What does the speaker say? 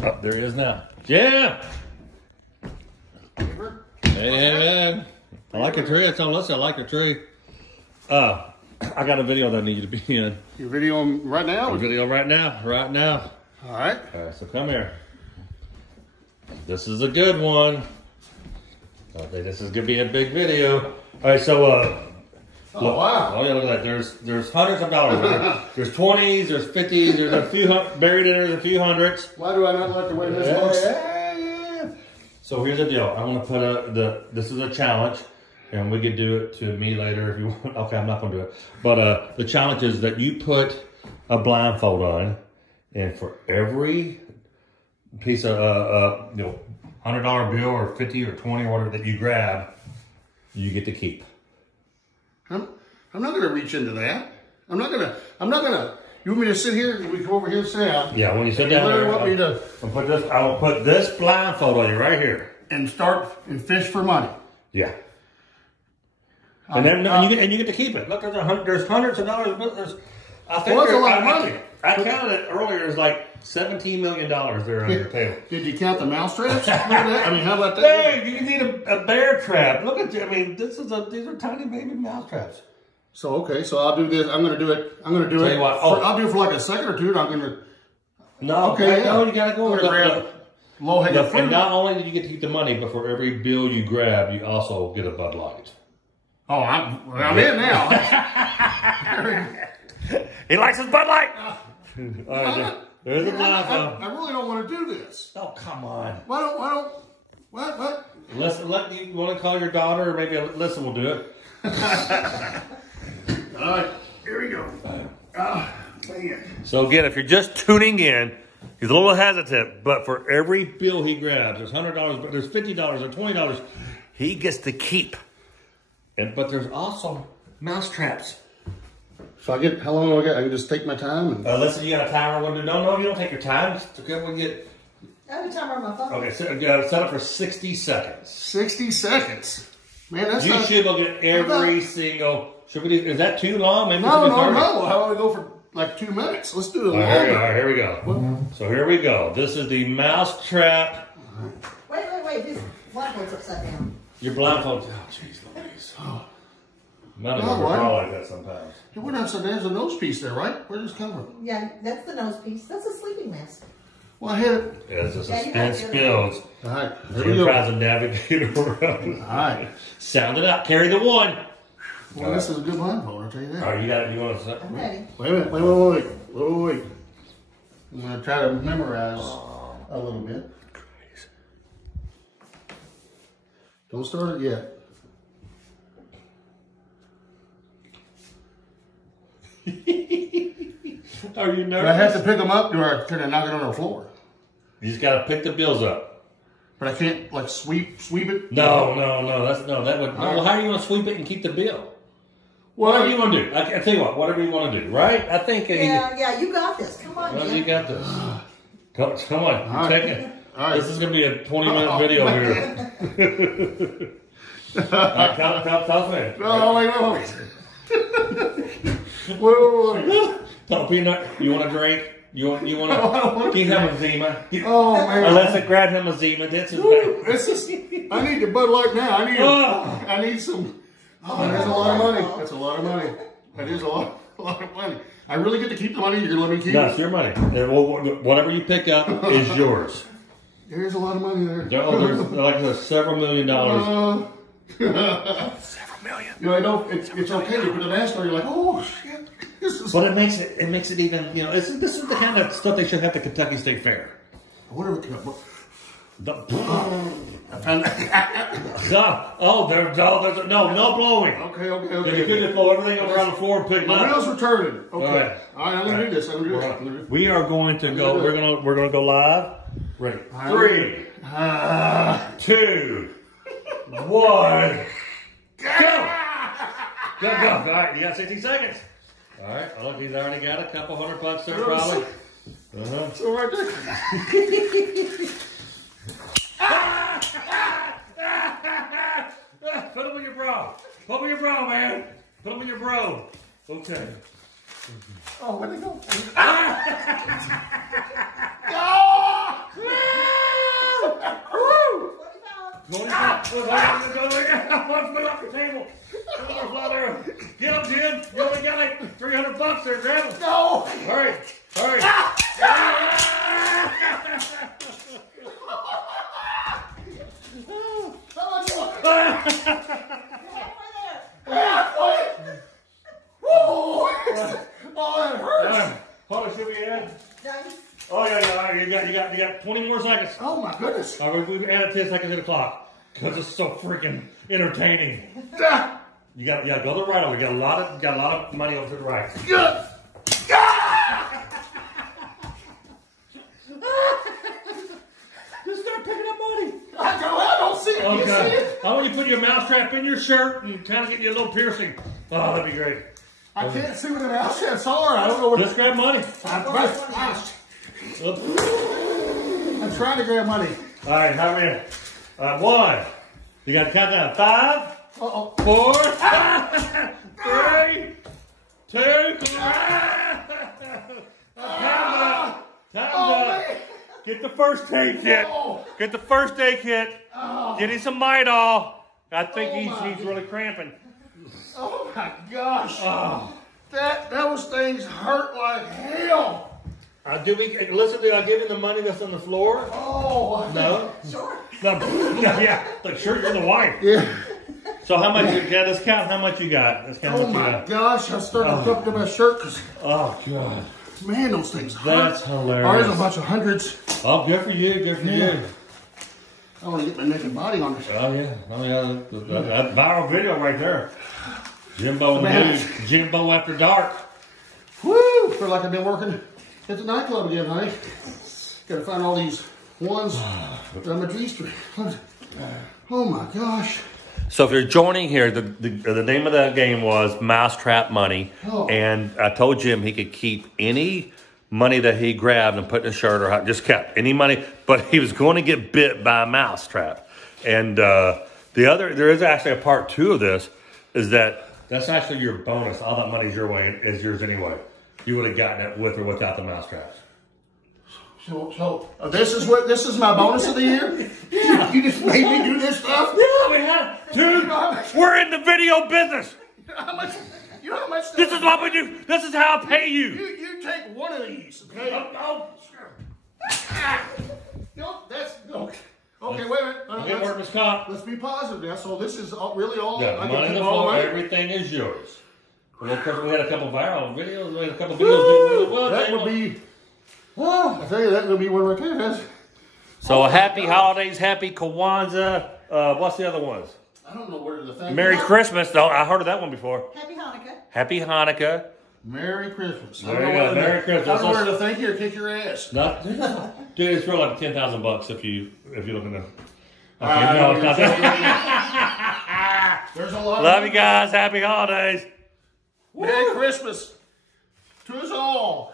Oh, there he is now. Jim! Hey. I like your tree. I told Leslie I like your tree. I got a video that I need you to be in. Your video right now? A video right now. All right. All right, so come here. This is a good one. I think this is gonna be a big video. All right, so oh wow! Oh yeah, look at that. There's hundreds of dollars. There's 20s, there's 50s, there's a few buried in there, there's a few hundreds. Why do I not like the way this looks? Yeah. So here's the deal. I'm gonna put this is a challenge, and we could do it to me later if you want. Okay, I'm not gonna do it. But the challenge is that you put a blindfold on, and for every piece of $100 bill or 50 or 20 or whatever that you grab, you get to keep. I'm not gonna reach into that. I'm not gonna. You want me to sit here? We come over here and sit down. Yeah, when you sit down there, want me to I will put this blindfold on you right here and start and fish for money. Yeah. And then you get to keep it. Look, there's hundreds of dollars. I think that's a lot of money. I counted it earlier. It's like $17 million there on your table. Did you count the mouse traps? I mean, how about that? Hey, you need a bear trap. Look at you. I mean, these are tiny baby mouse traps. So okay, so I'll do this. I'm gonna do it. Tell you what, I'll do it for like a second or two. And I'm gonna. No, okay, no, you gotta go. Low hanging fruit. And not only did you get to keep the money, but for every bill you grab, you also get a Bud Light. Oh, I'm in now. He likes his Bud Light. All right, there's a blindfold. I really don't want to do this. Oh, come on. What? Let you want to call your daughter, or maybe Alyssa will do it. All right, here we go. Man. So again, if you're just tuning in, he's a little hesitant, but for every bill he grabs, there's $100, but there's $50 or $20, he gets to keep. But there's also mouse traps. So how long do I get? I can just take my time. And... Listen, you got a timer? No, you don't take your time. Just, okay, we'll get. I have a timer on my phone. Okay, set it for 60 seconds. 60 seconds. Man, that's you not... should look at every single. Should we do? Is that too long? Maybe no. How about we go for like 2 minutes? Let's do it. All right, here we go. What? So here we go. This is the mouse trap. Wait. This blindfold's upside down. Your blindfold. Oh, jeez, Louise. None of us are like that sometimes. Hey, what else? There's a nose piece there, right? Where does this come from? Yeah, that's the nose piece. That's a sleeping mask. Well, I hit it. Yeah, it's just a spills. All right. Jim tries to navigate around. All right. Sound it out. Carry the one. Well, this is a good blindfold, I'll tell you that. All right, you got it. You want to? I'm ready. Wait a minute. Wait. I'm going to try to memorize a little bit. Don't start it yet. Are you nervous? Do I have to pick them up, or can I knock it on the floor? You just got to pick the bills up. But I can't like sweep it. No. That would. Well, how are you going to sweep it and keep the bill? Whatever you want to do. I tell you what. Whatever you want to do. Right? I think. Yeah. You got this. Come on, Jim. You got this. Come on. All Take it. All right. This is going to be a 20-minute video here. All right, tell me. No, wait. Wait. Don't peanut. You want a drink? You want to give him a Zima? Oh man! Unless I grab him a Zima, that's his bag. I need the Bud Light now. I need some. Oh, that's a lot of money. That's a lot of money. That is a lot of money. I really get to keep the money. You're gonna let me keep it? No, it's your money. Whatever you pick up is yours. There's a lot of money there. There's several $1 million. Several million. You know, I know it's okay. You put an ass on, you're like, oh shit. But it makes it even, this is the kind of stuff they should have at Kentucky State Fair. Whatever. I found no blowing. Okay. You could just blow everything over on the floor and pick it up. My wheels were turning. Okay. All right, I'm gonna do this. I'm gonna do it. We are going to go. We're gonna go live. Ready? 3, 2, 1. Go! Go! All right, you got 60 seconds. All right. Oh, he's already got a couple $100 there, probably. So right there. Put them in your bra. Put them in your bra, man. Put them in your bra. Okay. Oh, where'd they go? Let's put it off the table. Get him, Jim. You only got like $300 there. Grab him. No. Hurry. Hurry. How much more? Halfway there. Whoa. Oh, that hurts. Hold on, should we add? Nice. Oh yeah, you got 20 more seconds. Oh my goodness. All right, we've added 10 seconds to the clock because it's so freaking entertaining. Ah. You got go the right way. We got a lot of money over to the right. Good. Just start picking up money. I don't see it. You see Okay. it? I want you to put your mousetrap in your shirt and kind of get you a little piercing. Oh, that'd be great. I can't see what the mouse traps are. I don't know what. Just grab money. I'm trying to grab money. All right, how are we? One. You got to count down. 5, Uh-oh. 4, 3, 2. Time's up. Get the first aid kit. Get the first aid kit. Get him some Midol. I think he's really cramping. Oh my gosh. Oh. Those things hurt like hell. Did we listen? Did I give him the money that's on the floor? Oh. No. Sure. No. Yeah. Like, sure, you're the wife. Yeah. So how much? Let's count how much you got. Let's count Oh what you my got. gosh. I started to flip to my shirt because, Oh God. man, those things hurt. That's Oh, hilarious. there's a bunch of hundreds. Oh, good for you. Good for you. I want to get my naked body on this. Oh yeah. I mean, that viral video right there. Jimbo in the Man. news. Jimbo after dark. Woo! Feel like I've been working at the nightclub again, honey. Gotta find all these ones on my G-string. Oh my gosh. So if you're joining here, the name of the game was Mousetrap Money. Oh. And I told Jim he could keep any money that he grabbed and put in his shirt or just kept any money, but he was going to get bit by a mousetrap. And there is actually a part 2 of this, is that's actually your bonus. All that money's your way, is yours anyway. You would have gotten it with or without the mousetraps. So this is my bonus of the year? Yeah. You just made me do this stuff? Yeah, we had. Dude, we're in the video business. You know how much? You know how much? This is what we do. This is how I pay you. You take one of these, okay? No, that's no. Okay, wait a minute. Get workman's comp. Let's be positive now. So this is really all. Yeah, I money can in keep the all floor, money? everything is yours. We had a couple viral videos. We had a couple videos. Well, That would be. Oh, I tell you, that would be one right there. That's, So happy holidays, happy Kwanzaa. What's the other ones? I don't know where the thing. Merry Christmas. Though I heard of that one before. Happy Hanukkah. Happy Hanukkah. Merry Christmas. There you go. Merry Christmas. I don't know where to thank you or kick your ass. Not, dude, it's real like $10,000 if you look in the. Okay, I no, know it's what not you're that. There's a lot. Love you guys. Happy holidays. Merry Christmas to us all.